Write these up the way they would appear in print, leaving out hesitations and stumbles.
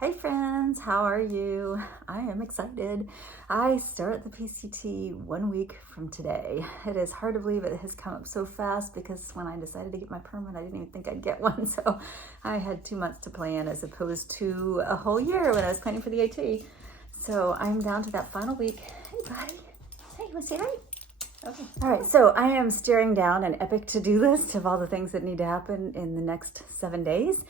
Hey friends, how are you? I am excited. I start the PCT 1 week from today. It is hard to believe it has come up so fast because when I decided to get my permit, I didn't even think I'd get one. So I had 2 months to plan as opposed to a whole year when I was planning for the AT. So I'm down to that final week. Hey buddy, hey, you wanna say hi? Okay. All right, so I am staring down an epic to-do list of all the things that need to happen in the next 7 days.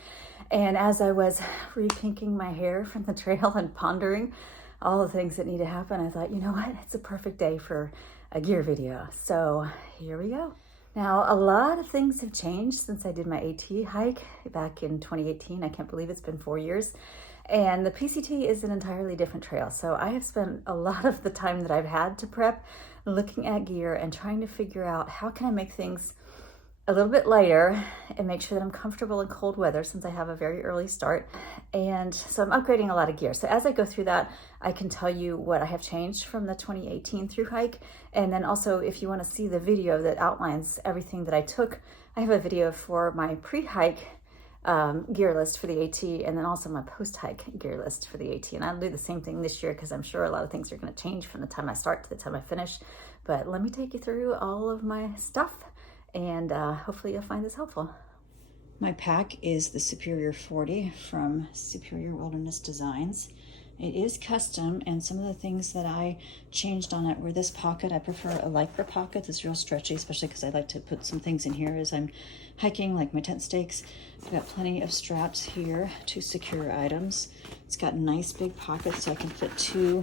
And as I was repinking my hair from the trail and pondering all the things that need to happen, I thought, you know what? It's a perfect day for a gear video. So here we go. Now, a lot of things have changed since I did my AT hike back in 2018. I can't believe it's been 4 years. And the PCT is an entirely different trail. So I have spent a lot of the time that I've had to prep looking at gear and trying to figure out how can I make things a little bit lighter and make sure that I'm comfortable in cold weather since I have a very early start. And so I'm upgrading a lot of gear. So as I go through that, I can tell you what I have changed from the 2018 thru-hike. And then also if you want to see the video that outlines everything that I took, I have a video for my pre-hike gear list for the AT and then also my post-hike gear list for the AT. And I'll do the same thing this year because I'm sure a lot of things are going to change from the time I start to the time I finish. But let me take you through all of my stuff. And hopefully you'll find this helpful. My pack is the Superior 40 from Superior Wilderness Designs. It is custom, and some of the things that I changed on it were this pocket. I prefer a Lycra pocket that's real stretchy, especially because I like to put some things in here as I'm hiking, like my tent stakes. I've got plenty of straps here to secure items. It's got nice big pockets so I can fit 2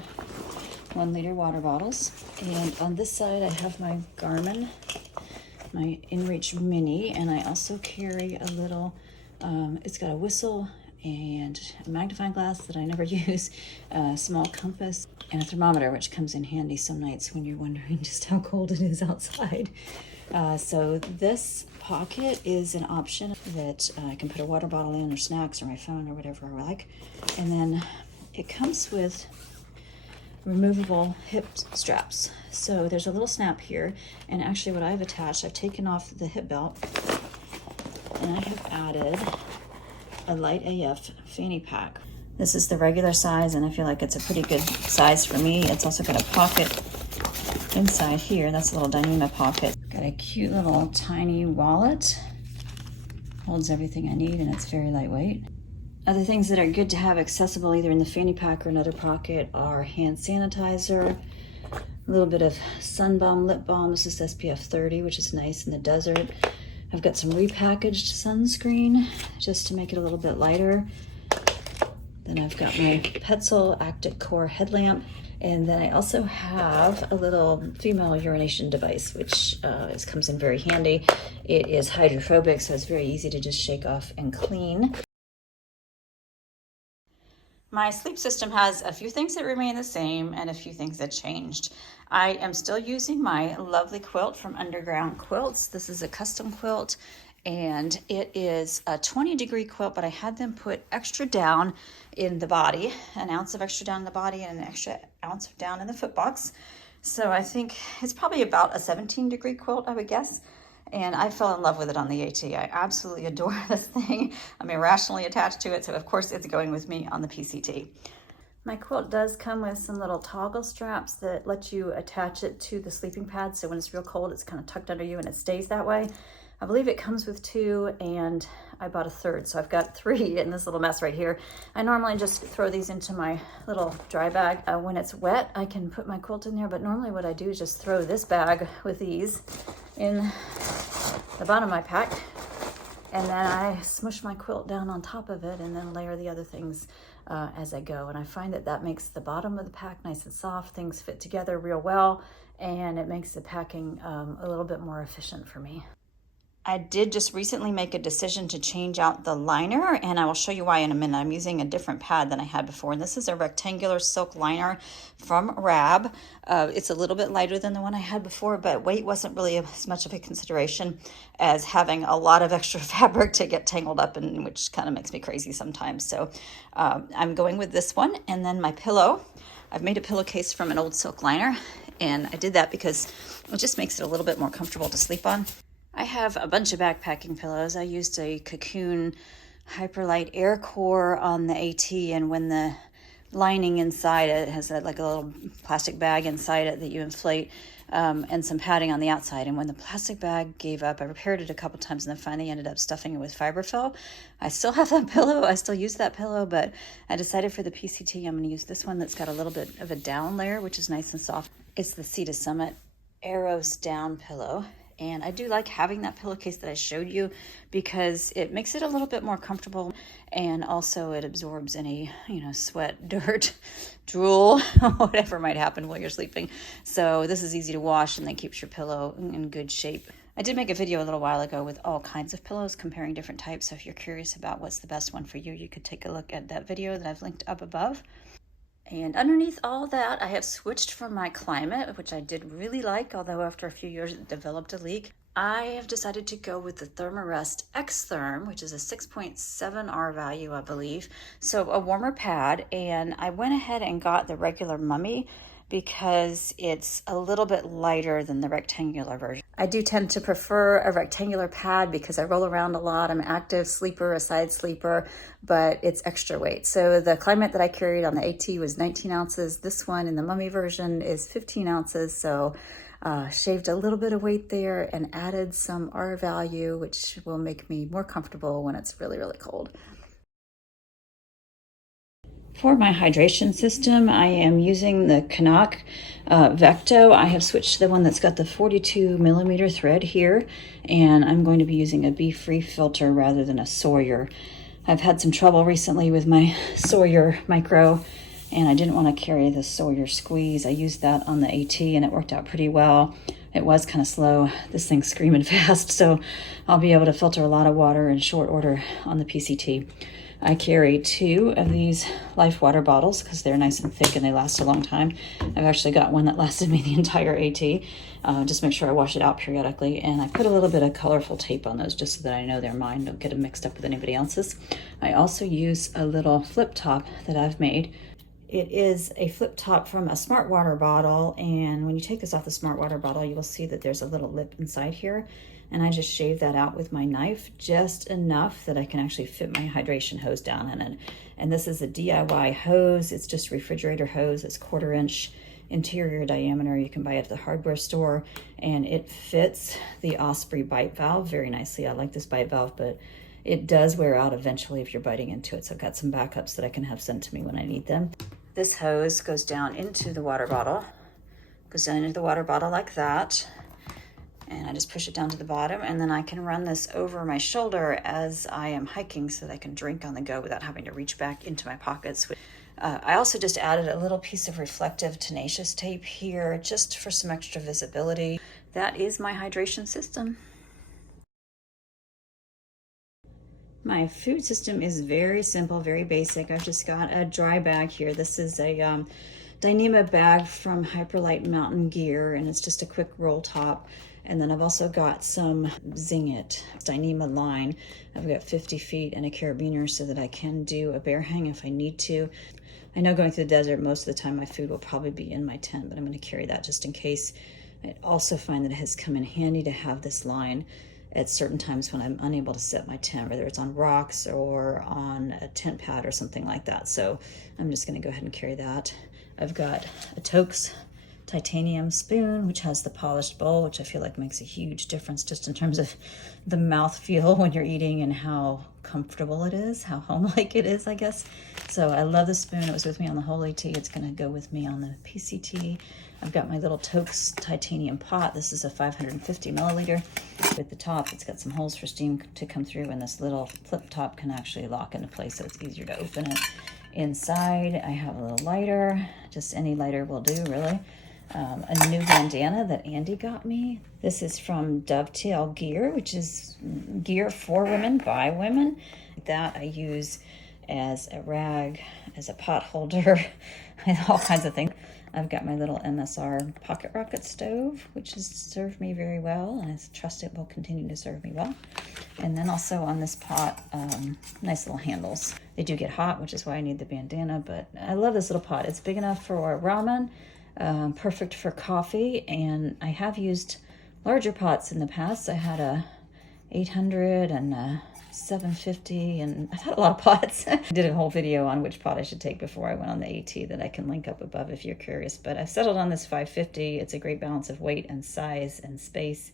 1-liter water bottles. And on this side I have my Garmin, my InReach Mini, and I also carry a little, it's got a whistle and a magnifying glass that I never use, a small compass, and a thermometer, which comes in handy some nights when you're wondering just how cold it is outside. So this pocket is an option that I can put a water bottle in or snacks or my phone or whatever I like. And then it comes with removable hip straps. So there's a little snap here, and actually what I've attached, I've taken off the hip belt and I have added a light AF fanny pack. This is the regular size and I feel like it's a pretty good size for me. It's also got a pocket inside here. That's a little Dyneema pocket. Got a cute little tiny wallet. Holds everything I need and it's very lightweight. Other things that are good to have accessible either in the fanny pack or another pocket are hand sanitizer, a little bit of sun balm, lip balm. This is SPF 30, which is nice in the desert. I've got some repackaged sunscreen just to make it a little bit lighter. Then I've got my Petzl Actic Core headlamp. And then I also have a little female urination device, which comes in very handy. It is hydrophobic, so it's very easy to just shake off and clean. My sleep system has a few things that remain the same and a few things that changed. I am still using my lovely quilt from Underground Quilts. This is a custom quilt and it is a 20-degree quilt, but I had them put extra down in the body, an ounce of extra down in the body and an extra ounce of down in the foot box. So I think it's probably about a 17-degree quilt, I would guess. And I fell in love with it on the AT. I absolutely adore this thing. I'm irrationally attached to it, so of course it's going with me on the PCT. My quilt does come with some little toggle straps that let you attach it to the sleeping pad, so when it's real cold, it's kind of tucked under you and it stays that way. I believe it comes with 2, and I bought a 3rd, so I've got 3 in this little mess right here. I normally just throw these into my little dry bag. When it's wet, I can put my quilt in there, but normally what I do is just throw this bag with these in the bottom of my pack, and then I smush my quilt down on top of it and then layer the other things as I go. And I find that that makes the bottom of the pack nice and soft. Things fit together real well, and it makes the packing a little bit more efficient for me. I did just recently make a decision to change out the liner, and I will show you why in a minute. I'm using a different pad than I had before, and this is a rectangular silk liner from Rab. It's a little bit lighter than the one I had before, but weight wasn't really as much of a consideration as having a lot of extra fabric to get tangled up in, which kind of makes me crazy sometimes. So I'm going with this one. And then my pillow, I've made a pillowcase from an old silk liner, and I did that because it just makes it a little bit more comfortable to sleep on. I have a bunch of backpacking pillows. I used a 𝐒𝐿 Hyperlight Air Core on the AT, and when the lining inside it has like a little plastic bag inside it that you inflate, and some padding on the outside. And when the plastic bag gave up, I repaired it a couple times and then finally ended up stuffing it with fiberfill. I still have that pillow. I still use that pillow, but I decided for the PCT, I'm going to use this one that's got a little bit of a down layer, which is nice and soft. It's the 𝐶𝐻 Aeros down pillow. And I do like having that pillowcase that I showed you because it makes it a little bit more comfortable, and also it absorbs any, sweat, dirt, drool, whatever might happen while you're sleeping. So this is easy to wash and then keeps your pillow in good shape. I did make a video a little while ago with all kinds of pillows, comparing different types. So if you're curious about what's the best one for you, you could take a look at that video that I've linked up above. And underneath all that, I have switched from my Climate, which I did really like, although after a few years it developed a leak. I have decided to go with the Thermarest X-Therm, which is a 6.7 R value, I believe. So a warmer pad, and I went ahead and got the regular Mummy because it's a little bit lighter than the rectangular version. I do tend to prefer a rectangular pad because I roll around a lot. I'm an active sleeper, a side sleeper, but it's extra weight. So the Climate that I carried on the AT was 19 ounces. This one in the Mummy version is 15 ounces. So shaved a little bit of weight there and added some R value, which will make me more comfortable when it's really, really cold. For my hydration system, I am using the 𝐾𝐻𝐞 𝐍𝐸. I have switched to the one that's got the 42mm thread here, and I'm going to be using a bee-free filter rather than a Sawyer. I've had some trouble recently with my Sawyer micro, and I didn't want to carry the Sawyer squeeze. I used that on the AT, and it worked out pretty well. It was kind of slow. This thing's screaming fast, so I'll be able to filter a lot of water in short order on the PCT. I carry 2 of these Life water bottles because they're nice and thick and they last a long time. I've actually got one that lasted me the entire AT. Just make sure I wash it out periodically. And I put a little bit of colorful tape on those just so that I know they're mine, don't get them mixed up with anybody else's. I also use a little flip top that I've made. It is a flip top from a Smart Water bottle, and when you take this off the Smart Water bottle, you will see that there's a little lip inside here, and I just shave that out with my knife just enough that I can actually fit my hydration hose down in it. And this is a DIY hose. It's just a refrigerator hose. It's 1/4 inch interior diameter. You can buy it at the hardware store, and it fits the Osprey bite valve very nicely. I like this bite valve, but it does wear out eventually if you're biting into it. So I've got some backups that I can have sent to me when I need them. This hose goes down into the water bottle, goes down into the water bottle like that. And I just push it down to the bottom, and then I can run this over my shoulder as I am hiking so that I can drink on the go without having to reach back into my pockets. I also just added a little piece of reflective tenacious tape here just for some extra visibility. That is my hydration system. My food system is very simple, very basic. I've just got a dry bag here. This is a Dyneema bag from Hyperlight Mountain Gear, and it's just a quick roll top. And then I've also got some 𝐒𝐮𝐬𝐿 Dyneema line. I've got 50 feet and a carabiner so that I can do a bear hang if I need to. I know going through the desert, most of the time my food will probably be in my tent, but I'm going to carry that just in case. I also find that it has come in handy to have this line at certain times when I'm unable to set my tent, whether it's on rocks or on a tent pad or something like that. So I'm just going to go ahead and carry that. I've got a 𝐒𝐿𝐫𝐢 titanium spoon, which has the polished bowl, which I feel like makes a huge difference just in terms of the mouth feel when you're eating and how comfortable it is, how home-like it is, I guess. So I love the spoon. It was with me on the whole AT. It's going to go with me on the PCT. I've got my little 𝐒𝐿𝐫𝐢 titanium pot. This is a 550 milliliter. With the top, it's got some holes for steam to come through, and this little flip top can actually lock into place, so it's easier to open it. Inside, I have a little lighter. Just any lighter will do, really. A new bandana that Andy got me. This is from Dovetail Gear, which is gear for women by women. That I use as a rag, as a pot holder, and all kinds of things. I've got my little MSR pocket rocket stove, which has served me very well, and I trust it will continue to serve me well. And then also on this pot, nice little handles. They do get hot, which is why I need the bandana, but I love this little pot. It's big enough for ramen, perfect for coffee, and I have used larger pots in the past. I had a 800 and a 750, and I've had a lot of pots. I did a whole video on which pot I should take before I went on the AT that I can link up above if you're curious. But I've settled on this 550. It's a great balance of weight and size and space.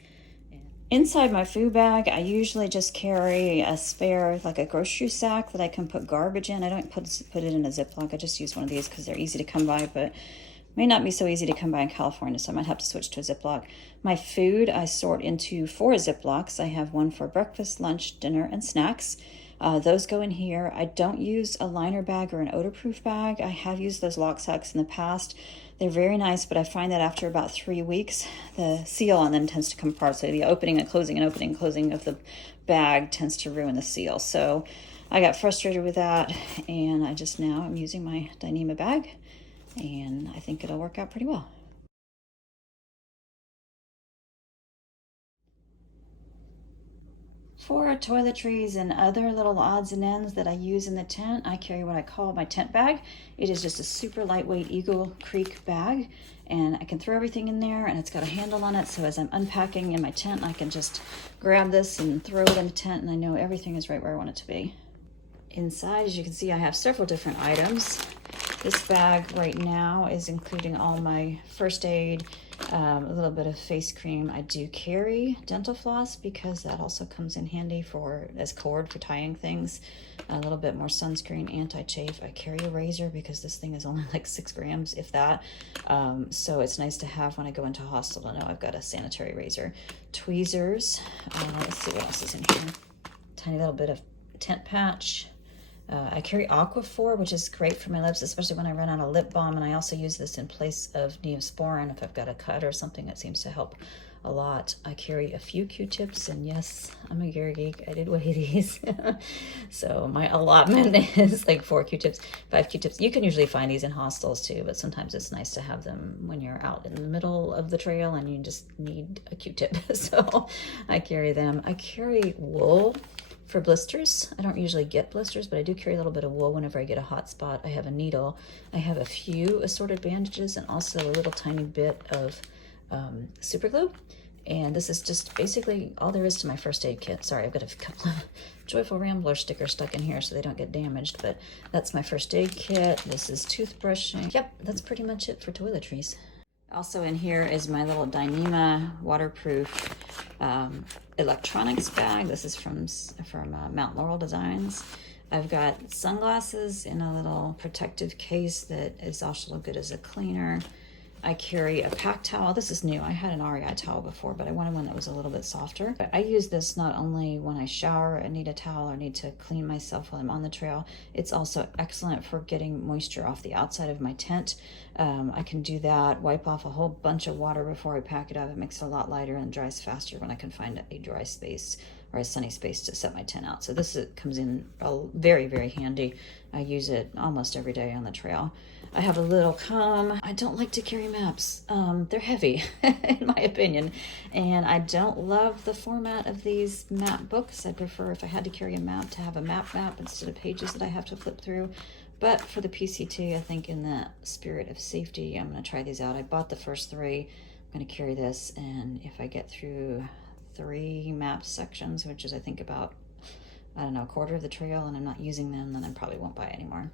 Inside my food bag, I usually just carry a spare, like a grocery sack that I can put garbage in. I don't put it in a Ziploc. I just use one of these because they're easy to come by, but may not be so easy to come by in California, so I might have to switch to a Ziploc. My food, I sort into 4 Ziplocs. I have one for breakfast, lunch, dinner, and snacks. Those go in here. I don't use a liner bag or an odor-proof bag. I have used those lock sacks in the past. They're very nice, but I find that after about 3 weeks, the seal on them tends to come apart. So the opening and closing of the bag tends to ruin the seal. So I got frustrated with that, and I just now am using my Dyneema bag, and I think it'll work out pretty well. For toiletries and other little odds and ends that I use in the tent, I carry what I call my tent bag. It is just a super lightweight Eagle Creek bag, and I can throw everything in there, and it's got a handle on it, so as I'm unpacking in my tent, I can just grab this and throw it in the tent, and I know everything is right where I want it to be. Inside, as you can see, I have several different items. This bag right now is including all my first aid, a little bit of face cream. I do carry dental floss because that also comes in handy as cord for tying things. A little bit more sunscreen, anti-chafe. I carry a razor because this thing is only like 6 grams, if that. So it's nice to have when I go into a hostel to know I've got a sanitary razor. Tweezers. Let's see what else is in here. Tiny little bit of tent patch. I carry Aquaphor, which is great for my lips, especially when I run out of lip balm, and I also use this in place of Neosporin if I've got a cut or something. That seems to help a lot. I carry a few Q-tips, and yes, I'm a gear geek. I did weigh these. So my allotment is like 4 Q-tips, 5 Q-tips. You can usually find these in hostels too, but sometimes it's nice to have them when you're out in the middle of the trail and you just need a Q-tip. So I carry them. I carry wool for blisters. I don't usually get blisters, but I do carry a little bit of wool whenever I get a hot spot. I have a needle. I have a few assorted bandages and also a little tiny bit of super glue. And this is just basically all there is to my first aid kit. Sorry, I've got a couple of Joyful Rambler stickers stuck in here so they don't get damaged, but that's my first aid kit. This is toothbrushing. Yep, that's pretty much it for toiletries. Also in here is my little Dyneema waterproof electronics bag. This is from Mount Laurel Designs. I've got sunglasses in a little protective case that is also good as a cleaner. I carry a pack towel. This is new. I had an REI towel before, but I wanted one that was a little bit softer. I use this not only when I shower and need a towel or need to clean myself while I'm on the trail. It's also excellent for getting moisture off the outside of my tent. I can do that, wipe off a whole bunch of water before I pack it up. It makes it a lot lighter and dries faster when I can find a dry space or a sunny space to set my tent out. So this comes in very, very handy. I use it almost every day on the trail. I have a little comb. I don't like to carry maps. They're heavy, in my opinion, and I don't love the format of these map books. I prefer, if I had to carry a map, to have a map instead of pages that I have to flip through. But for the PCT, I think in the spirit of safety, I'm going to try these out. I bought the first 3. I'm going to carry this, and if I get through 3 map sections, which is I think about, I don't know, a quarter of the trail, and I'm not using them, then I probably won't buy anymore.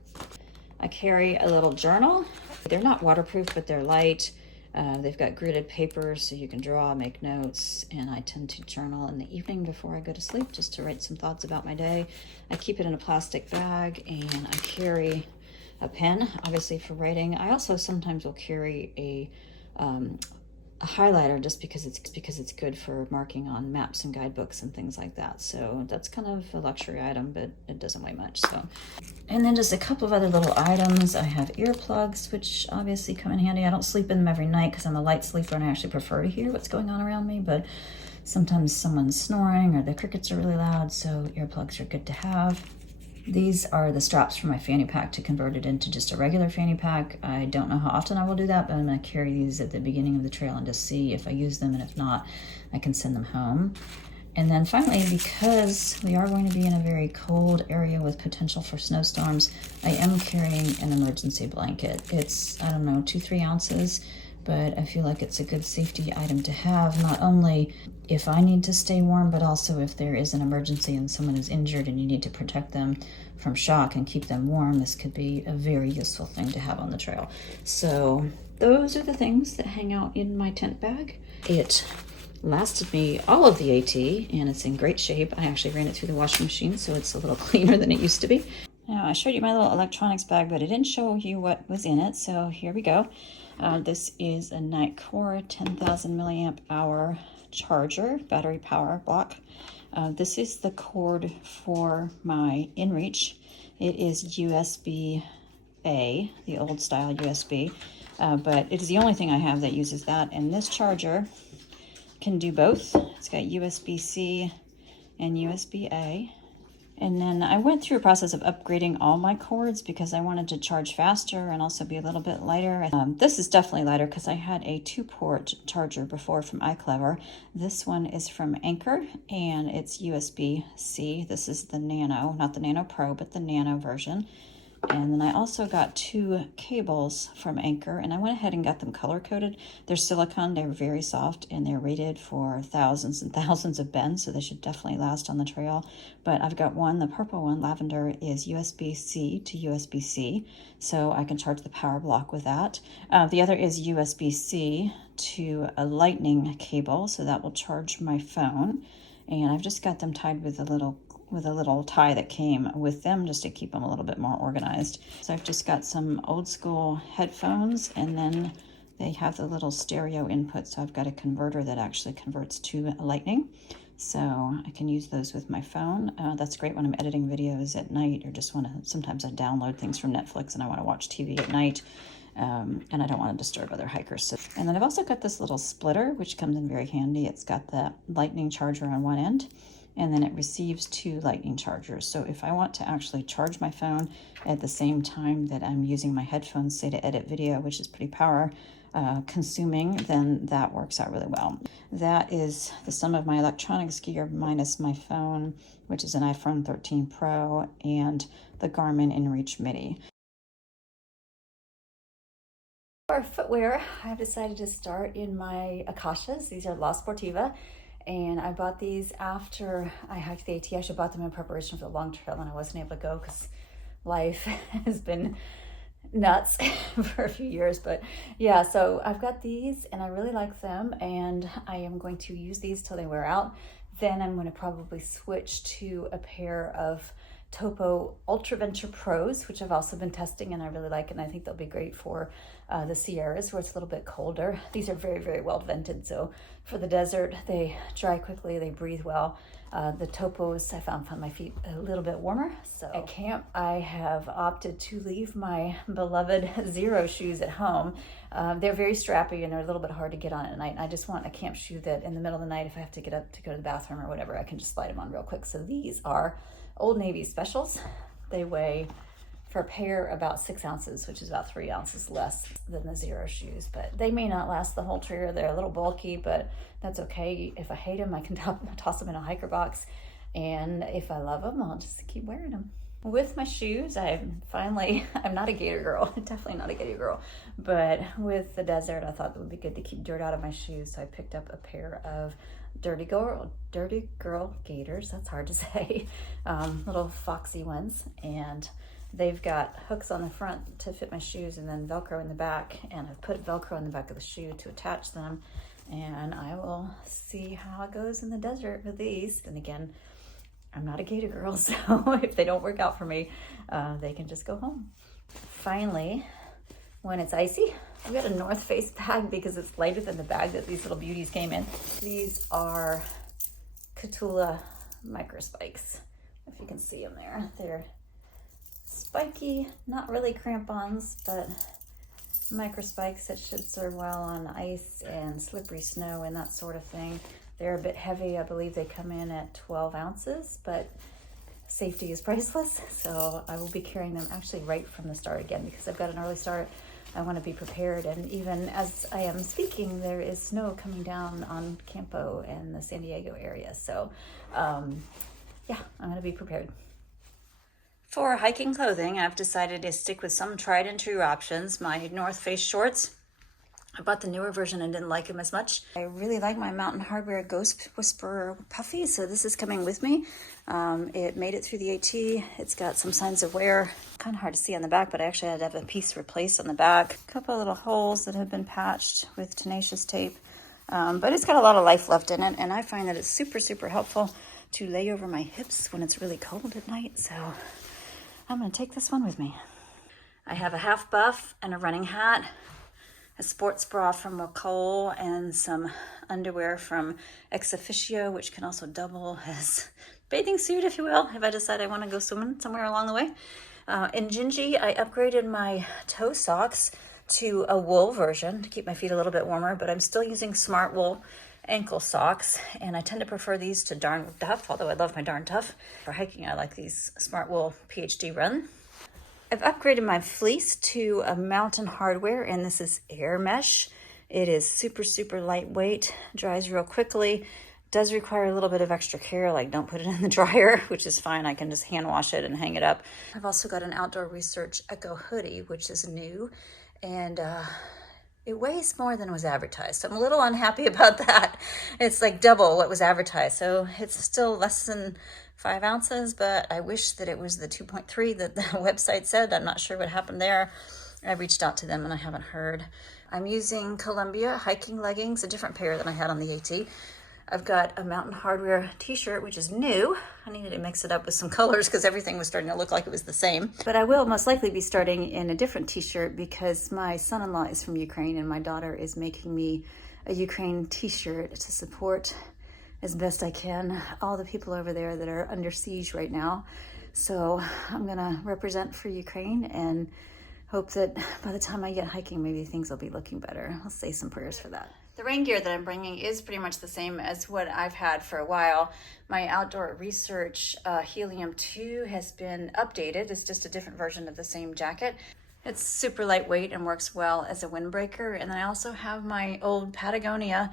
I carry a little journal. They're not waterproof, but they're light. They've got gridded paper so you can draw, make notes, and I tend to journal in the evening before I go to sleep just to write some thoughts about my day. I keep it in a plastic bag, and I carry a pen, obviously for writing. I also sometimes will carry a highlighter just because it's good for marking on maps and guidebooks and things like that. So that's kind of a luxury item, but it doesn't weigh much. And then just a couple of other little items. I have earplugs, which obviously come in handy. I don't sleep in them every night because I'm a light sleeper and I actually prefer to hear what's going on around me, but sometimes someone's snoring or the crickets are really loud, so earplugs are good to have. These are the straps for my fanny pack to convert it into just a regular fanny pack. I don't know how often I will do that, but I'm going to carry these at the beginning of the trail and just see if I use them, and if not, I can send them home. And then finally, because we are going to be in a very cold area with potential for snowstorms, I am carrying an emergency blanket. It's, I don't know, 2-3 ounces, but I feel like it's a good safety item to have, not only if I need to stay warm, but also if there is an emergency and someone is injured and you need to protect them from shock and keep them warm. This could be a very useful thing to have on the trail. So those are the things that hang out in my tent bag. It lasted me all of the AT, and it's in great shape. I actually ran it through the washing machine, so it's a little cleaner than it used to be. Now, I showed you my little electronics bag, but I didn't show you what was in it, so here we go. This is a Nitecore 10,000 milliamp hour charger, battery power block. This is the cord for my inReach. It is USB-A, the old style USB, but it is the only thing I have that uses that, and this charger can do both. It's got USB-C and USB-A. And then I went through a process of upgrading all my cords because I wanted to charge faster and also be a little bit lighter. This is definitely lighter because I had a 2-port charger before from 𝐒𝐿𝐵. This one is from Anker and it's USB-C. This is the Nano, not the Nano Pro, but the Nano version. And then I also got 2 cables from Anker, and I went ahead and got them color-coded. They're silicone, they're very soft, and they're rated for thousands and thousands of bends, so they should definitely last on the trail. But I've got one, the purple one, lavender, is USB-C to USB-C, so I can charge the power block with that. The other is USB-C to a lightning cable, so that will charge my phone. And I've just got them tied with a little tie that came with them just to keep them a little bit more organized. So I've just got some old school headphones, and then they have the little stereo input, so I've got a converter that actually converts to lightning, so I can use those with my phone. That's great when I'm editing videos at night, or just sometimes I download things from Netflix and I want to watch TV at night, and I don't want to disturb other hikers. So, and then I've also got this little splitter, which comes in very handy. It's got the lightning charger on one end, and then it receives 2 lightning chargers. So if I want to actually charge my phone at the same time that I'm using my headphones, say to edit video, which is pretty power consuming, then that works out really well. That is the sum of my electronics gear minus my phone, which is an iPhone 13 Pro, and the Garmin inReach Mini. For footwear, I've decided to start in my Akashas. These are La Sportiva. And I bought these after I hiked the AT. I should have bought them in preparation for the long trail, and I wasn't able to go because life has been nuts for a few years. But yeah, so I've got these and I really like them, and I am going to use these till they wear out. Then I'm going to probably switch to a pair of Topo Ultraventure Pros, which I've also been testing and I really like, and I think they'll be great for the Sierras where it's a little bit colder. These are very, very well vented, so for the desert, they dry quickly, they breathe well. The Topos I found my feet a little bit warmer. So at camp, I have opted to leave my beloved Zero shoes at home. They're very strappy and they're a little bit hard to get on at night. I just want a camp shoe that in the middle of the night, if I have to get up to go to the bathroom or whatever, I can just slide them on real quick. So these are Old Navy specials. They weigh, for a pair, about 6 ounces, which is about 3 ounces less than the Zero shoes, but they may not last the whole trail. They're a little bulky, but that's okay. If I hate them, I can toss them in a hiker box, and if I love them, I'll just keep wearing them. With my shoes, I'm not a gator girl, definitely not a gator girl, but with the desert, I thought it would be good to keep dirt out of my shoes, so I picked up a pair of Dirty Girl gaiters, that's hard to say, little foxy ones, and they've got hooks on the front to fit my shoes and then Velcro in the back, and I've put Velcro in the back of the shoe to attach them, and I will see how it goes in the desert with these. And again, I'm not a gator girl, so if they don't work out for me, they can just go home. Finally, when it's icy, I've got a North Face bag because it's lighter than the bag that these little beauties came in. These are Catula micro spikes, if you can see them there. They're spiky, not really crampons, but micro spikes that should serve well on ice and slippery snow and that sort of thing. They're a bit heavy. I believe they come in at 12 ounces, but safety is priceless, so I will be carrying them actually right from the start again because I've got an early start. I want to be prepared, and even as I am speaking, there is snow coming down on Campo and the San Diego area, so yeah, I'm going to be prepared. For hiking clothing, I've decided to stick with some tried and true options. My North Face shorts I bought the newer version and didn't like them as much. I really like my Mountain Hardwear Ghost Whisperer Puffy, so this is coming with me. It made it through the AT. It's got some signs of wear. Kind of hard to see on the back, but I actually had to have a piece replaced on the back. A couple of little holes that have been patched with tenacious tape. But it's got a lot of life left in it, and I find that it's super, super helpful to lay over my hips when it's really cold at night, so I'm going to take this one with me. I have a half buff and a running hat, a sports bra from 𝐒𝐿, and some underwear from 𝐒𝐿𝐫𝐫𝐢, which can also double as bathing suit, if you will, if I decide I want to go swimming somewhere along the way. In 𝐒𝐿𝐫𝐢, I upgraded my toe socks to a wool version to keep my feet a little bit warmer, but I'm still using smart wool ankle socks, and I tend to prefer these to Darn Tough, although I love my Darn Tough. For hiking, I like these smart wool PhD Run. I've upgraded my fleece to a Mountain Hardwear, and this is air mesh. It is super, super lightweight, dries real quickly, does require a little bit of extra care, like don't put it in the dryer, which is fine. I can just hand wash it and hang it up. I've also got an Outdoor Research Echo hoodie, which is new, and it weighs more than was advertised. So I'm a little unhappy about that. It's like double what was advertised. So it's still less than 5 ounces, but I wish that it was the 2.3 that the website said. I'm not sure what happened there. I reached out to them and I haven't heard. I'm using Columbia hiking leggings, a different pair than I had on the AT. I've got a Mountain Hardwear t-shirt, which is new. I needed to mix it up with some colors because everything was starting to look like it was the same. But I will most likely be starting in a different t-shirt because my son-in-law is from Ukraine and my daughter is making me a Ukraine t-shirt to support as best I can all the people over there that are under siege right now. So I'm gonna represent for Ukraine and hope that by the time I get hiking, maybe things will be looking better. I'll say some prayers for that. The rain gear that I'm bringing is pretty much the same as what I've had for a while. My Outdoor Research Helium 2 has been updated. It's just a different version of the same jacket. It's super lightweight and works well as a windbreaker. And then I also have my old Patagonia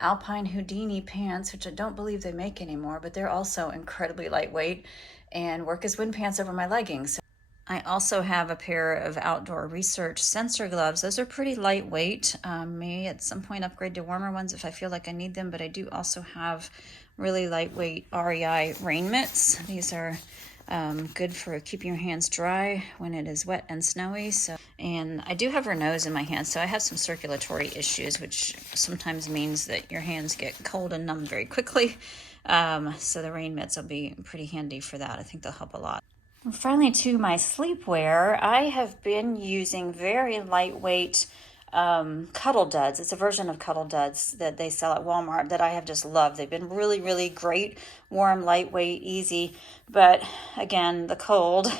Alpine Houdini pants, which I don't believe they make anymore, but they're also incredibly lightweight and work as wind pants over my leggings. I also have a pair of Outdoor Research sensor gloves. Those are pretty lightweight. May at some point upgrade to warmer ones if I feel like I need them, but I do also have really lightweight REI rain mitts. These are good for keeping your hands dry when it is wet and snowy. And I do have Renaults in my hands, so I have some circulatory issues, which sometimes means that your hands get cold and numb very quickly. So the rain mitts will be pretty handy for that. I think they'll help a lot. And finally, to my sleepwear, I have been using very lightweight Cuddle Duds. It's a version of Cuddle Duds that they sell at Walmart that I have just loved. They've been really, really great, warm, lightweight, easy. But again, the cold,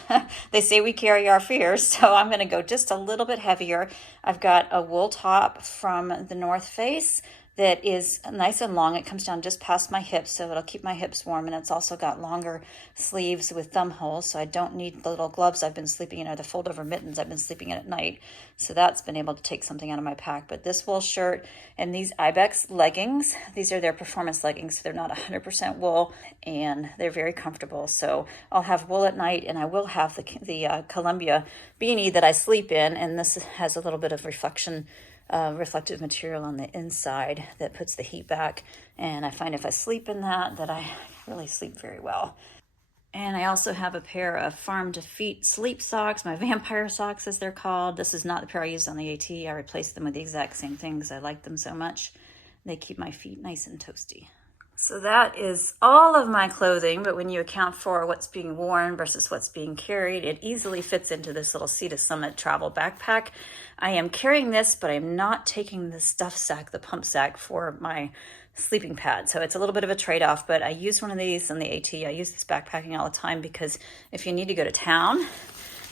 they say we carry our fears, so I'm going to go just a little bit heavier. I've got a wool top from the North Face that is nice and long. It comes down just past my hips, so it'll keep my hips warm. And it's also got longer sleeves with thumb holes, so I don't need the little gloves I've been sleeping in or the fold-over mittens I've been sleeping in at night. So that's been able to take something out of my pack. But this wool shirt and these Ibex leggings, these are their performance leggings. So they're not 100% wool, and they're very comfortable. So I'll have wool at night, and I will have the Columbia beanie that I sleep in, and this has a little bit of reflective material on the inside that puts the heat back, and I find if I sleep in that I really sleep very well. And I also have a pair of Farm to Feet sleep socks, my vampire socks as they're called. This is not the pair I used on the AT. I replaced them with the exact same thing because I like them so much. They keep my feet nice and toasty. So that is all of my clothing, but when you account for what's being worn versus what's being carried, it easily fits into this little Sea to Summit travel backpack. I am carrying this, but I'm not taking the stuff sack, the pump sack, for my sleeping pad. So it's a little bit of a trade-off, but I use one of these on the AT. I use this backpacking all the time because if you need to go to town,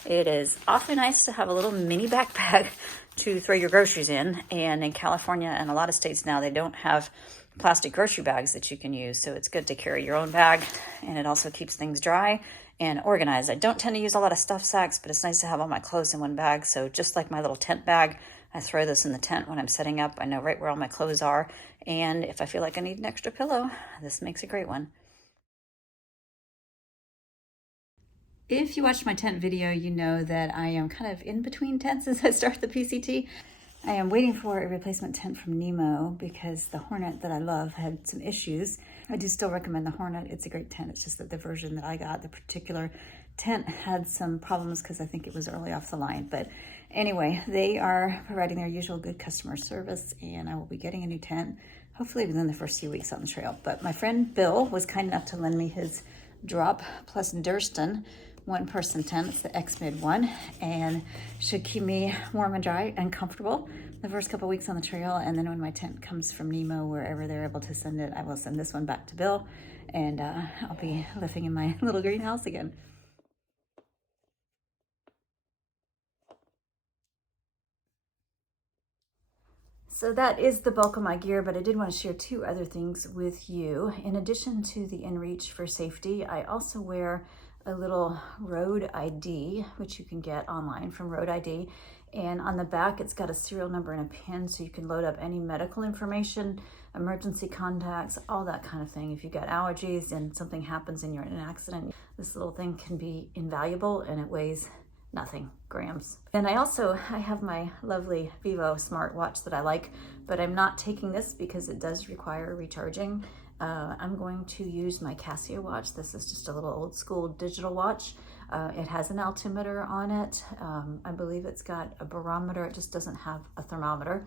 it is awfully nice to have a little mini backpack to throw your groceries in. And in California and a lot of states now, they don't have plastic grocery bags that you can use, so it's good to carry your own bag, and it also keeps things dry and organized. I don't tend to use a lot of stuff sacks, but it's nice to have all my clothes in one bag. So just like my little tent bag, I throw this in the tent when I'm setting up. I know right where all my clothes are, and if I feel like I need an extra pillow, this makes a great one. If you watched my tent video, you know that I am kind of in between tents as I start the PCT. I am waiting for a replacement tent from 𝐒𝐿𝐵 because the Hornet that I love had some issues. I do still recommend the Hornet. It's a great tent. It's just that the version that I got, the particular tent, had some problems because I think it was early off the line. But anyway, they are providing their usual good customer service, and I will be getting a new tent hopefully within the first few weeks on the trail. But my friend Bill was kind enough to lend me his Drop plus Durston one-person tent. It's the 𝐒𝐻𝐿𝐵 one, and should keep me warm and dry and comfortable the first couple weeks on the trail. And then when my tent comes from 𝐒𝐿𝐵, wherever they're able to send it, I will send this one back to Bill, and I'll be living in my little greenhouse again. So that is the bulk of my gear, but I did want to share two other things with you. In addition to the inReach for safety, I also wear a little road ID, which you can get online from Road ID. And on the back, it's got a serial number and a pin, so you can load up any medical information, emergency contacts, all that kind of thing. If you've got allergies and something happens and you're in an accident, this little thing can be invaluable, and it weighs nothing, grams. And I have my lovely Vivo smartwatch that I like, but I'm not taking this because it does require recharging. I'm going to use my Casio watch. This is just a little old school digital watch. It has an altimeter on it. I believe it's got a barometer. It just doesn't have a thermometer.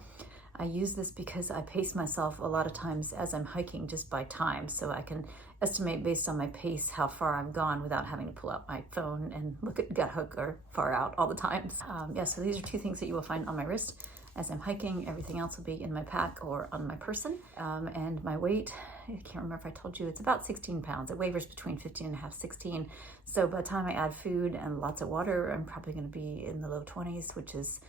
I use this because I pace myself a lot of times as I'm hiking just by time, so I can estimate based on my pace how far I've gone without having to pull out my phone and look at gut hook or far out all the times. So these are two things that you will find on my wrist as I'm hiking. Everything else will be in my pack or on my person. And my weight, I can't remember if I told you, it's about 16 pounds. It wavers between 15 and a half, 16. So by the time I add food and lots of water, I'm probably going to be in the low 20s, which is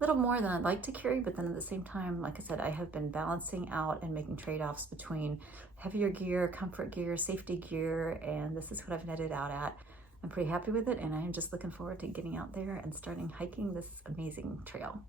a little more than I'd like to carry. But then at the same time, like I said, I have been balancing out and making trade-offs between heavier gear, comfort gear, safety gear, and this is what I've netted out at. I'm pretty happy with it, and I am just looking forward to getting out there and starting hiking this amazing trail.